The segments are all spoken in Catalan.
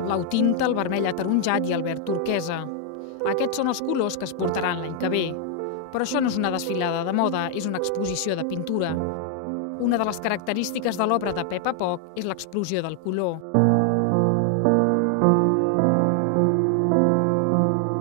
el blau tinta, el vermell ataronjat i el verd turquesa. Aquests són els colors que es portaran l'any que ve. Però això no és una desfilada de moda, és una exposició de pintura. Una de les característiques de l'obra de Pepa Poch és l'explosió del color.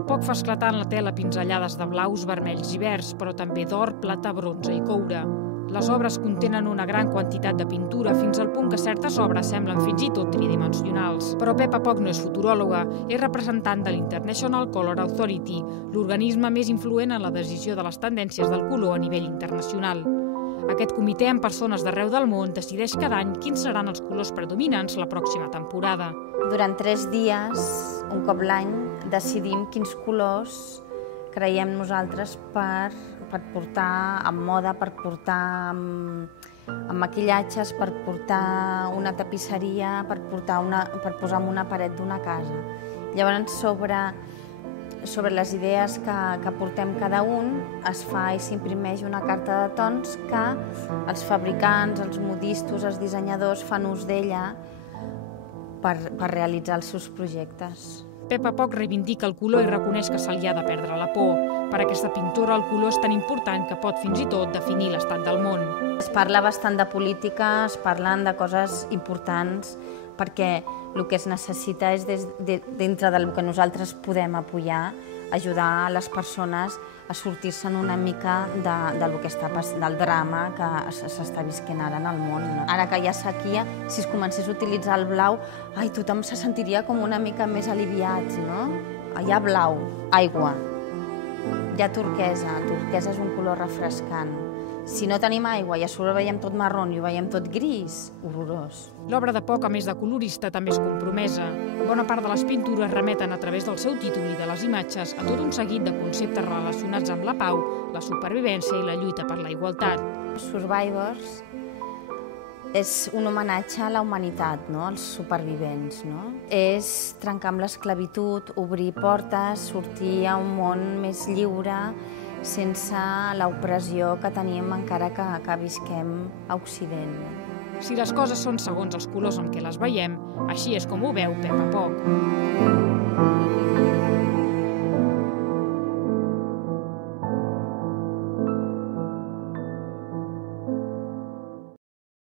Poch fa esclatar en la tela pinzellades de blaus, vermells i verds, però també d'or, plata, bronze i coure. Les obres contenen una gran quantitat de pintura, fins al punt que certes obres semblen fins i tot tridimensionals. Però Pepa Poch no és futuròloga, és representant de l'International Color Authority, l'organisme més influent en la decisió de les tendències del color a nivell internacional. Aquest comitè amb persones d'arreu del món decideix cada any quins seran els colors predominants la pròxima temporada. Durant 3 dies, un cop l'any, decidim quins colors creiem nosaltres per portar amb moda, per portar amb maquillatges, per portar una tapisseria, per posar en una paret d'una casa. Llavors, sobre les idees que portem cada un, es fa i s'imprimeix una carta de tons que els fabricants, els modistos, els dissenyadors fan ús d'ella per realitzar els seus projectes. Pepa Poch reivindica el color i reconeix que se li ha de perdre la por. Per aquesta pintora el color és tan important que pot fins i tot definir l'estat del món. Es parla bastant de política, es parlen de coses importants, perquè el que es necessita és, dintre del que nosaltres podem apoyar, ajudar a les persones a sortir-se'n una mica del drama que s'està visquent ara en el món. Ara que hi ha sequia, si es comencés a utilitzar el blau, tothom se sentiria com una mica més aliviats, no? Hi ha blau, aigua. Hi ha turquesa, turquesa és un color refrescant. Si no tenim aigua i a sobre ho veiem tot marrón i ho veiem tot gris, horrorós. L'obra de Poch, a més de colorista, també és compromesa. Bona part de les pintures remeten a través del seu títol i de les imatges a tot un seguit de conceptes relacionats amb la pau, la supervivència i la lluita per la igualtat. Survivors és un homenatge a la humanitat, no? Als supervivents, no? És trencar amb l'esclavitud, obrir portes, sortir a un món més lliure, sense l'opressió que tenim encara que visquem a Occident. Si les coses són segons els colors amb què les veiem, així és com ho veu Pepa Poch.